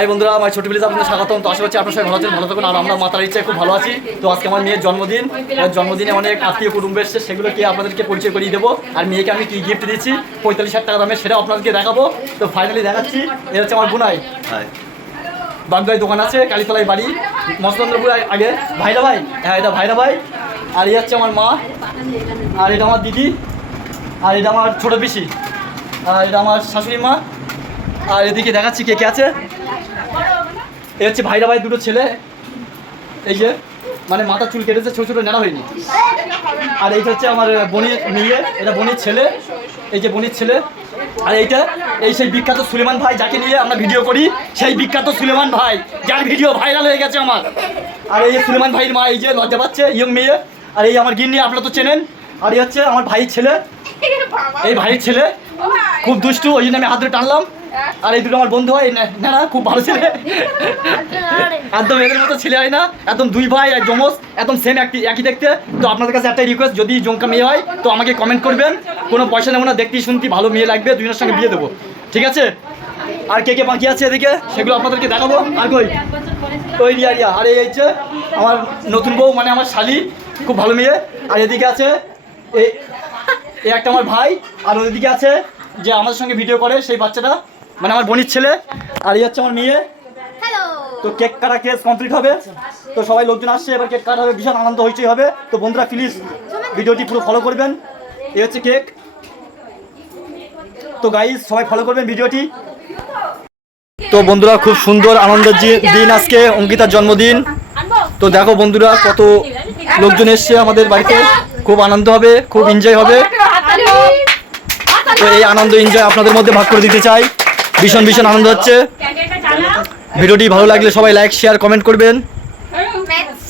High বন্ধুরা আমার ছোট বিলিজ আপনাদের স্বাগতম। তো আশা করছি আপনার সবাই ভালো আছেন ভালো থাকুন। আর আমরা মাতার ইচ্ছায় খুব ভালো আছি। তো আজকে আমার মেয়ের জন্মদিন। জন্মদিনে অনেক আত্মীয় কুটুম্ব এসছে সেগুলোকে আপনাদেরকে পরিচয় করিয়ে দেবো। আর মেয়েকে আমি কি গিফট দিচ্ছি পঁয়তাল্লিশ হাজার টাকা দামে সেটা আপনাদেরকে দেখাবো। তো ফাইনালি দেখাচ্ছি এটা হচ্ছে আমার বোনাই। বাগদাই দোকান আছে কালীতলায় বাড়ি। মস্তন্দ্রপুর আগে। ভাইরা ভাই? হ্যাঁ এটা ভাইরা ভাই। আর এই হচ্ছে আমার মা। আর এটা আমার দিদি। আর এটা আমার ছোট পিসি। আর এটা আমার শাশুড়ি মা। আর এদিকে দেখাচ্ছি কে কে আছে। এই হচ্ছে ভাইরা ভাই দুটো ছেলে। এই যে মানে মাথা চুল কেটেছে, ছোটো ছোটো নেড়া হয়নি। আর এইটা হচ্ছে আমার বোনের মেয়ে, এটা বোনের ছেলে। এই যে বোনের ছেলে। আর এইটা, এই সেই বিখ্যাত সুলেমান ভাই যাকে নিয়ে আমরা ভিডিও করি, সেই বিখ্যাত সুলেমান ভাই, যার ভিডিও ভাইরাল হয়ে গেছে আমার। আর এই সুলেমান ভাইয়ের মা এই যে লজ্জা পাচ্ছে, ইয়ং মেয়ে। আর এই আমার গিন্নি, আপনারা তো চেনেন। আর এই হচ্ছে আমার ভাইয়ের ছেলে। এই ভাইয়ের ছেলে, খুব দুষ্টু, ওই জন্য আমি হাত ধরে টানলাম। আর এই দুটো আমার বন্ধু হয়, না না খুব ভালো ছেলে। একদম এদের মতো ছেলে হয় না। একদম দুই ভাই, এক জমস একদম সেম একই একই দেখতে। তো আপনাদের কাছে একটাই রিকোয়েস্ট যদি জঙ্কা মেয়ে হয়, তো আমাকে কমেন্ট করবেন। কোনো পয়সা নেব না, দেখতে শুনতে ভালো মেয়ে লাগবে, দুজনের সঙ্গে বিয়ে দেবো। ঠিক আছে? আর কে কে বাকি আছে এদিকে? সেগুলো আপনাদেরকে দেখাবো। আর কই? ওই রিয়া রিয়া। আর এই হচ্ছে আমার নতুন বউ মানে আমার শালি, খুব ভালো মেয়ে। আর এদিকে আছে এই একটা আমার ভাই, আর ওইদিকে আছে যে আমাদের সঙ্গে ভিডিও করে সেই বাচ্চাটা। মানে আমার বোনির ছেলে আর এই হচ্ছে আমার মেয়ে। তো কেক কাটা কেস কমপ্লিট হবে। তো সবাই লোকজন আসছে এবার কেক কাটা হবে ভীষণ আনন্দ হইচই হবে। তো বন্ধুরা প্লিজ ভিডিওটি পুরো ফলো করবেন। এই হচ্ছে কেক। তো গাইজ সবাই ফলো করবেন ভিডিওটি। তো বন্ধুরা খুব সুন্দর আনন্দের দিন আজকে অঙ্কিতার জন্মদিন। তো দেখো বন্ধুরা কত লোকজন এসছে আমাদের বাড়িতে। খুব আনন্দ হবে খুব এনজয় হবে। তো এই আনন্দ এনজয় আপনাদের মধ্যে ভাগ করে দিতে চাই। ভীষণ ভীষণ আনন্দ হচ্ছে। ভিডিওটি ভালো লাগলে সবাই লাইক শেয়ার কমেন্ট করবেন।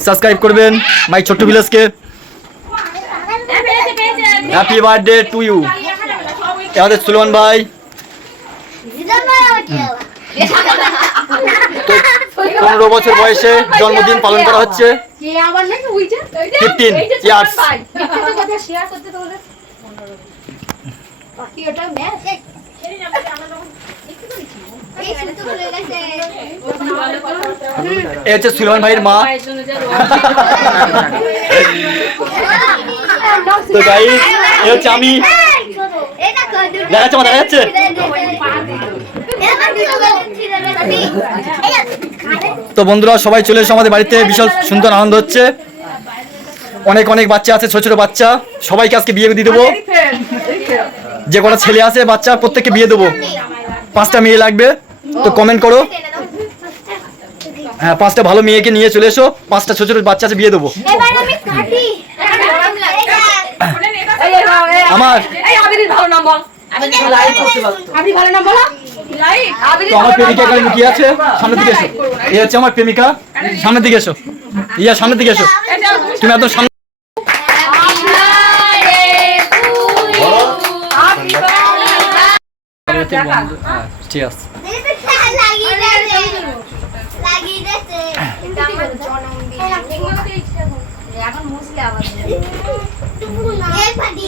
সাবস্ক্রাইব করবেন মাই ছোট্ট ভিলেজকে হ্যাপি বার্থডে টু ইউ আমাদের সুলমান ভাই। পনেরো বছর বয়সে জন্মদিন পালন করা হচ্ছে। Fifteen years. এ হচ্ছে সুলমান ভাইয়ের মা। তো এ হচ্ছে আমি। দেখা যাচ্ছে দেখা যাচ্ছে তো বন্ধুরা, সবাই চলে এসে আমাদের বাড়িতে। বিশাল সুন্দর আনন্দ হচ্ছে। অনেক অনেক বাচ্চা আছে, ছোট ছোট বাচ্চা। সবাইকে আজকে বিয়ে দিয়ে দেবো। যে কটা ছেলে আছে, বাচ্চা, প্রত্যেককে বিয়ে দেবো। পাঁচটা মেয়ে লাগবে। তো কমেন্ট করো। হ্যাঁ পাঁচটা ভালো মেয়েকে নিয়ে চলে এসো। পাঁচটা ছোট ছোট বাচ্চা আছে বিয়ে দেবো। এবার আমি কাটি। আমার। আমার প্রেমিকা এখানে লুকিয়ে আছে। সামনের দিকে এসো। এই হচ্ছে আমার প্রেমিকা। সামনের দিকে এসো। ইয়া সামনের দিকে এসো। তুমি একদম সামনে ঠিক আছে লাগিয়ে দিয়েছে লাগিয়ে দিয়েছে এটা আমার জন্মদিন এখন মুসলে আবার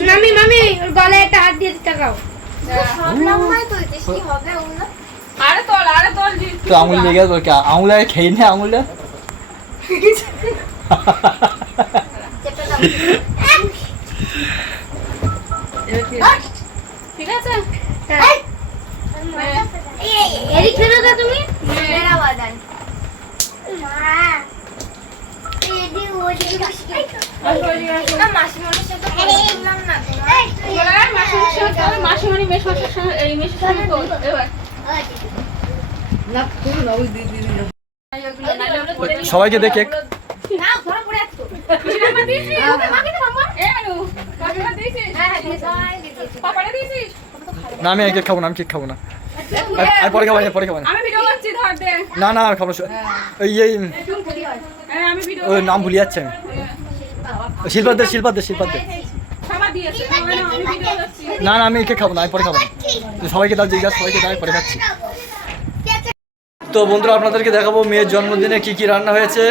মামি মামি ওর গলায় একটা হাত দিয়ে টাকাও সব নাম্বার তো কি হবে ওগুলো আরে তোল আরে তোল জি তো আঙুল লেগে গেল আঙুল আগে খেয়ে নে আঙুলটা দাও ঠিক আছে। তো তুমি মেরা বাদান মা এদি ওদি না মাসি মানুষ তো বললাম না বলে মাসিমণি মেশ এই মেশের এবার সবাইকে দেখে না আমি কেক খাব না আমি কেক খাব না। আর- পরে খাব পরে খাব না। না না আর খাব। এই ওই নাম ভুলে যাচ্ছে আমি। ওই শিল্পার দে শিল্পার দে দে না না আমি কেক খাব না আমি পরে খাব না। তো সবাইকে দাও জিজ্ঞাসা সবাইকে দাও পরে খাচ্ছি। তো বন্ধুরা আপনাদেরকে দেখাবো মেয়ের জন্মদিনে কি কি রান্না হয়েছে।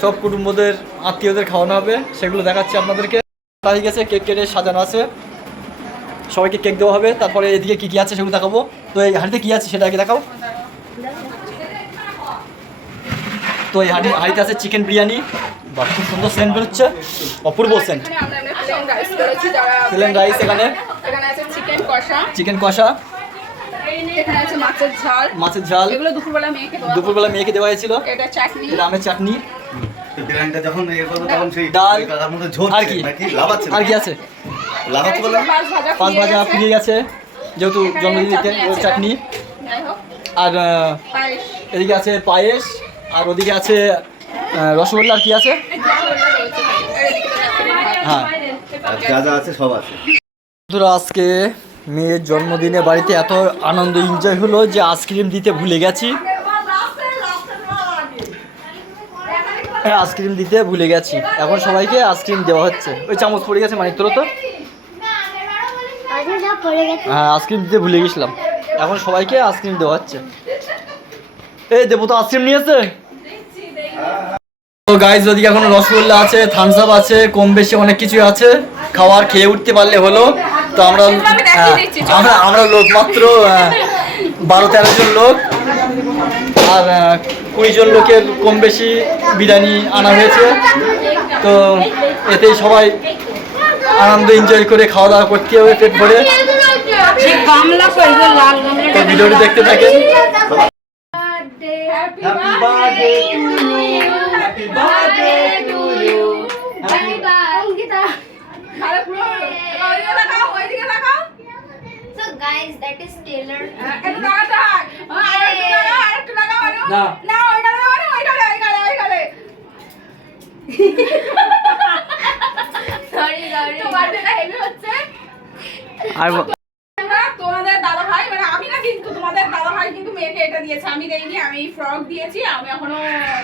সব কুটুম্বদের আত্মীয়দের খাওয়ানো হবে সেগুলো দেখাচ্ছি আপনাদেরকে। হয়ে গেছে কেক কেটে সাজানো আছে। সবাইকে কেক দেওয়া হবে। তারপরে এদিকে কি কি আছে সেগুলো দেখাবো। তো এই হাড়িতে কি আছে সেটা আগে দেখাও। তো এই হাঁড়ি হাঁড়িতে আছে চিকেন বিরিয়ানি। বা খুব সুন্দর সেন্ট বেরোচ্ছে। অপূর্ব সেন্ট প্লেন রাইস এখানে চিকেন কষা। চিকেন কষা। এখানে আছে মাছের ঝাল। মাছের ঝাল। এগুলো দুপুরবেলা মেয়েকে দেওয়া হয়েছিল এটা চাটনি। আমের চাটনি। যখন তখন সেই ডাল, ওই আর কি? আর কি আছে? পাঁচ ভাজা ফুরিয়ে গেছে। যেহেতু চাটনি চাটনি। আর এদিকে আছে পায়েস। আর ওদিকে আছে রসগোল্লা আর কি আছে। হ্যাঁ। যা যা আছে সব আছে। বন্ধুরা আজকে মেয়ের জন্মদিনে বাড়িতে এত আনন্দ এনজয় হলো যে আইসক্রিম দিতে ভুলে গেছি। হ্যাঁ আইসক্রিম দিতে ভুলে গেছি। এখন সবাইকে আইসক্রিম দেওয়া হচ্ছে। ওই চামচ পড়ে গেছে মানে তোর তো? হ্যাঁ আইসক্রিম দিতে ভুলে গেছিলাম। এখন সবাইকে আইসক্রিম দেওয়া হচ্ছে। এই দেবো তো আইসক্রিম নিয়েছে? তো গাইজ যদি এখন রসগোল্লা আছে থামস আপ আছে কম বেশি অনেক কিছু আছে খাওয়ার খেয়ে উঠতে পারলে হলো। তো আমরা হ্যাঁ, আমরা আমরা লোক মাত্র বারো তেরো জন লোক। আর আহ, কুড়ি জন লোকের কম বেশি বিরিয়ানি আনা হয়েছে। তো এতেই সবাই আনন্দ এনজয় করে খাওয়া দাওয়া করতে হবে পেট ভরে। তো ভিডিওটি দেখতে থাকেন। Happy birthday to you. Happy birthday to you. আরে পুরো ওইদিকে তাকাও, ওইদিকে তাকাও। So guys, that is Taylor. হ্যাঁ, একটু দাঁড়া থাক। হ্যাঁ, দিয়েছে আমি দেইনি আমি ফ্রক দিয়েছি আমি এখনও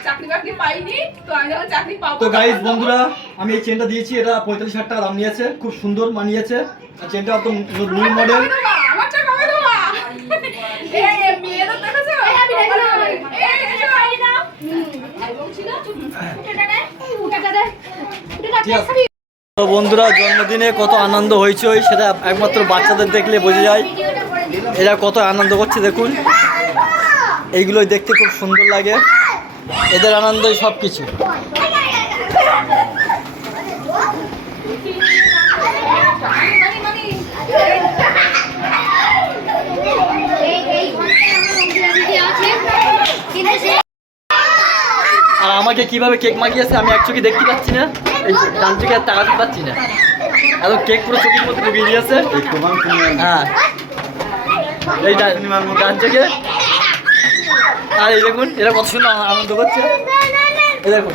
চাকরি বাকরি পাইনি তো আমি যখন চাকরি পাবো তো তখন বন্ধুরা আমি এই চেনটা দিয়েছি এটা পঁয়তাল্লিশ হাজার টাকা দাম নিয়েছে খুব সুন্দর মানিয়েছে আর চেনটা একদম নিউ মডেল দেখেছ? আছে। তো বন্ধুরা জন্মদিনে কত আনন্দ হয়েছে সেটা একমাত্র বাচ্চাদের দেখলে বোঝা যায়। এরা কত আনন্দ করছে দেখুন। এইগুলোই দেখতে খুব সুন্দর লাগে। এদের আনন্দই সব কিছু আর আমাকে কীভাবে কেক মাখিয়েছে আমি এক চোখে দেখতে পাচ্ছি না। এই ডান চোখে আর তাকাতে পাচ্ছি না। এত কেক পুরো চোখের মধ্যে ঢুকিয়ে দিয়েছে। হ্যাঁ। এই ডান চোখে। আর এই দেখুন, এরা কত সুন্দর আনন্দ করছে। এই দেখুন।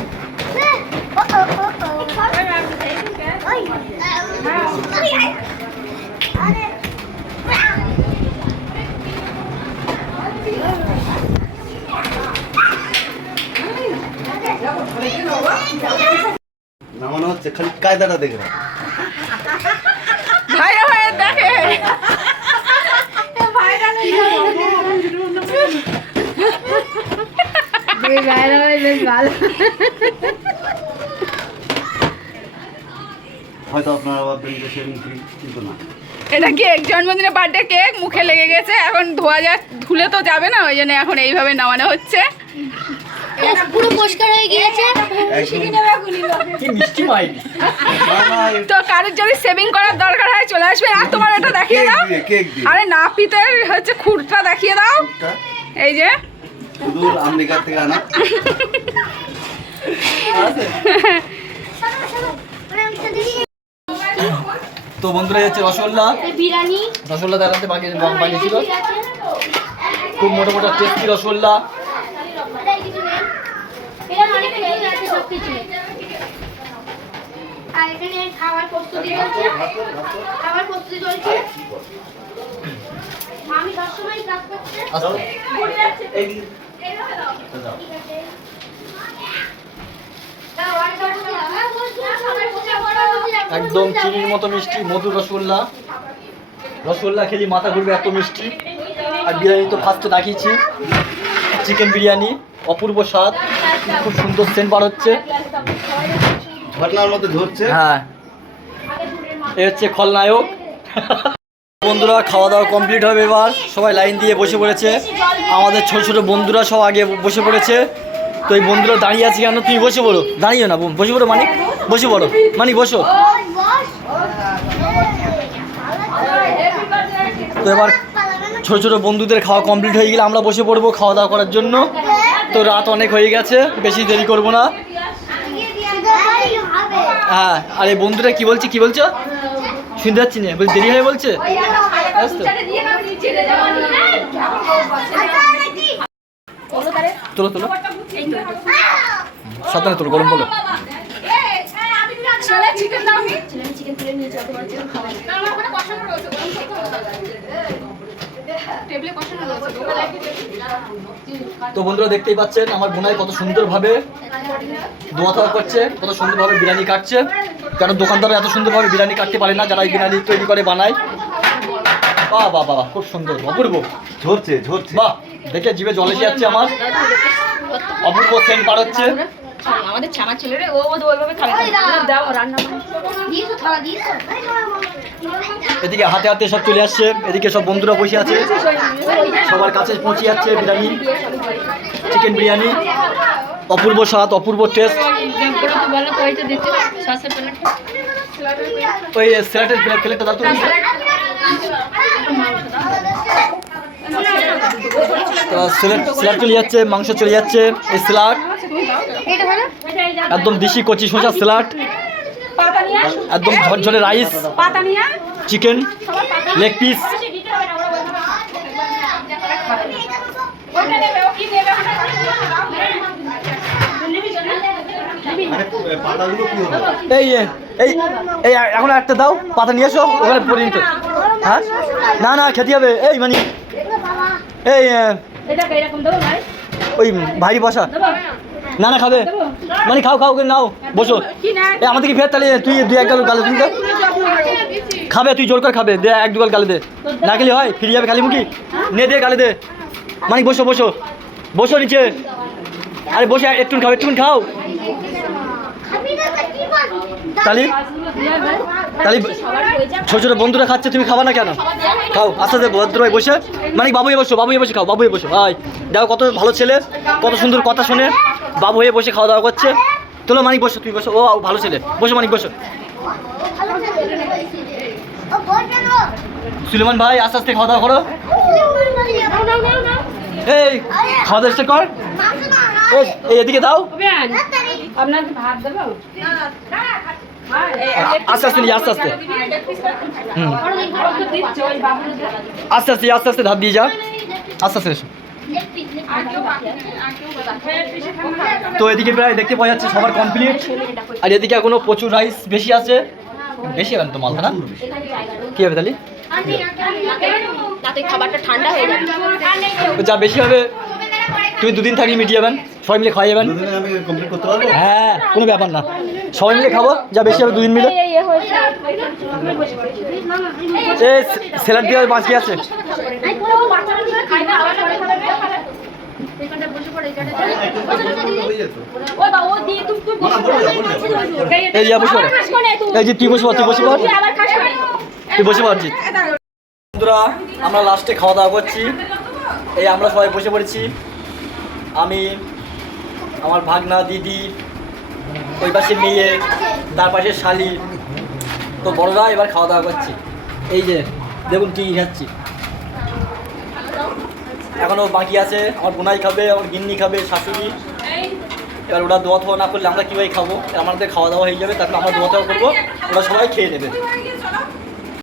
নামানো হচ্ছে, খালি কায়দাটা দেখে নাও। ভাইরা ভাইরা দেখে বেশ ভালো বেশ ভালো হয়তো আপনারা ভাববেন যে সেদিন কি কিন্তু না। এটা কেক জন্মদিনে বার্থডে কেক মুখে লেগে গেছে এখন ধোয়া যা ধুলে তো যাবে না ওই জন্য এখন এইভাবে নামানো হচ্ছে। পুরো পরিষ্কার হয়ে গিয়েছে। না না তো কারোর যদি সেভিং করার দরকার হয় চলে আসবে। আর তোমার এটা দেখিয়ে দাও। আরে নাপিতের হচ্ছে খুঁটটা দেখিয়ে দাও। এই যে। সুদূর আমেরিকার থেকে আনা। তো বন্ধুরা হচ্ছে রসগোল্লা। রসগোল্লা দেখাতে বাকি বানিয়েছিল খুব মোটা মোটা টেস্টি রসগোল্লা। খাবার প্রস্তুতি চলছে। খাবার প্রস্তুতি চলছে। আমি সবসময় কাজ করছে। আস্তে একদম চিনির মতো মিষ্টি মধুর রসগোল্লা। রসগোল্লা খেলি মাথা ঘুরবে এত মিষ্টি। আর বিরিয়ানি তো ফার্স্টে দেখিয়েছি। চিকেন বিরিয়ানি অপূর্ব স্বাদ খুব সুন্দর সেন্ট বার হচ্ছে। ঝর্ণার মধ্যে ঝরছে। হ্যাঁ। এ হচ্ছে খলনায়ক। বন্ধুরা খাওয়া দাওয়া কমপ্লিট হবে এবার। সবাই লাইন দিয়ে বসে পড়েছে। আমাদের ছোট ছোট বন্ধুরা সব আগে বসে পড়েছে। তো এই বন্ধুরা দাঁড়িয়ে আছে কেন? তুমি বসে পড়ো। দাঁড়িয়ে না, বসে পড়ো, মানিক। বসে পড়ো। মানিক, বসো। তো এবার ছোট ছোট বন্ধুদের খাওয়া কমপ্লিট হয়ে গেলে আমরা বসে পড়ব খাওয়া দাওয়া করার জন্য। তো রাত অনেক হয়ে গেছে, বেশি দেরি করব না। হ্যাঁ আর এই বন্ধুরা কি বলছে, কি বলছো? শুনতে পাচ্ছি না, বলছি দেরি হয়ে বলছে ব্যাস তো। তোলো তোলো। সাবধানে তোলো গরম বলো। তো বন্ধুরা দেখতেই পাচ্ছেন আমার বোনাই কত সুন্দরভাবে দোয়া থাওয়া করছে কত সুন্দরভাবে বিরিয়ানি কাটছে। কারণ দোকানদাররা এত সুন্দরভাবে বিরিয়ানি কাটতে পারে না যারা এই বিরিয়ানি তৈরি করে বানায়? বাহ বাহ বাহ খুব সুন্দর অপূর্ব। ঝরছে ঝরছে। বাহ। দেখে জিভে জল এসে যাচ্ছে আমার। অপূর্ব সেন্ট পার হচ্ছে। আমাদের ছানা ছেলে রে ও ও তো ওইভাবে খাবে দাও রান্না। দিয়েছ দিয়েছ। এদিকে হাতে হাতে সব চলে আসছে এদিকে সব বন্ধুরা বসে আছে। সবার কাছে পৌঁছে যাচ্ছে বিরিয়ানি চিকেন বিরিয়ানি। অপূর্ব স্বাদ অপূর্ব টেস্ট তো বলো কইতে দিতে সসের ওই স্যালাডের প্লেট প্লেটটা দাও। তো তো স্যালাড চলে যাচ্ছে, মাংস চলে যাচ্ছে, এই স্যালাড একদম দেশি কচি সোজা স্যালাড একদম ঝরঝরে রাইস। Chicken, leg piece. এই এই এই, এখন একটা দাও, পাতা নিয়ে এসো, ওখানে পরে নিতে। হ্যাঁ? না না, খেতে হবে। এই মানে এই ভাই? ওই ভারী বসা। না না খাবে। মানে খাও খাও নাও বসো। কি না? এই ফের তাহলে তুই দুই এক গাল গালে দিন তো খাবে তুই জোর করে খাবে। দে এক দু গাল গালে দে। না খেলে হয় ফিরে যাবে খালি মুখি নে দে গালে দে। মানে বসো বসো। বসো নিচে। আরে বসে একটু খাও একটু খাও। কি তালি? তালি ছোট ছোট বন্ধুরা খাচ্ছে তুমি খাবা না কেন? খাও আস্তে আস্তে ভদ্র ভাই বসে। মানে বাবু বসো বাবু বসে খাও বাবু বসো। ভাই দেখো কত ভালো ছেলে কত সুন্দর কথা শুনে বাবু হয়ে বসে খাওয়া দাওয়া করছে। তোলো মানিক বসো তুই বসো। ও ভালো ছেলে। বসো মানিক বসো। সুলেমান ভাই আস্তে আস্তে খাওয়া দাওয়া করো। এই খাওয়া দাওয়া কর। এই, এই এদিকে দাও। আপনার ভাত দেবো? আস্তে আস্তে আস্তে আস্তে। আস্তে আস্তে আস্তে আস্তে ধাপ দিয়ে যা। আস্তে আস্তে এসো। তো এদিকে প্রায় দেখতে পাওয়া যাচ্ছে সবার কমপ্লিট আর এদিকে এখনও প্রচুর রাইস বেশি আছে? বেশি হবে তো মালটা না? কি হবে তাহলে? খাবারটা ঠান্ডা হয়ে যাবে। যা বেশি হবে তুই দুদিন থাকলে মিটিয়ে যাবেন সবাই মিলে খাওয়া যাবেন। হ্যাঁ কোনো ব্যাপার না। সবাই মিলে খাব যা বেশি হবে দুদিন মিলে। এ স্যালাড দিয়ে বাঁচি আছে। তুমি। এই যা বসে এই যে তুই বসে পড় তুই বসে পড়। আবার খাস করে তুই বসে পারছি বন্ধুরা আমরা লাস্টে খাওয়া দাওয়া করছি। এই আমরা সবাই বসে পড়েছি। আমি, আমার ভাগনা, দিদি, ওই পাশে মেয়ে, তার পাশে শালি। তো বড়রা এবার খাওয়া দাওয়া করছি। এই যে, দেখুন কি খাচ্ছি। এখনও বাকি আছে, আমার বোনাই খাবে, আমার গিন্নি খাবে, শাশুড়ি। এবার ওরা দোয়া থাওয়া না করলে আমরা কীভাবে খাব? আমাদের খাওয়া দাওয়া হয়ে যাবে, তারপর আমরা দোয়া থাওয়া করব। ওরা সবাই খেয়ে নেবে।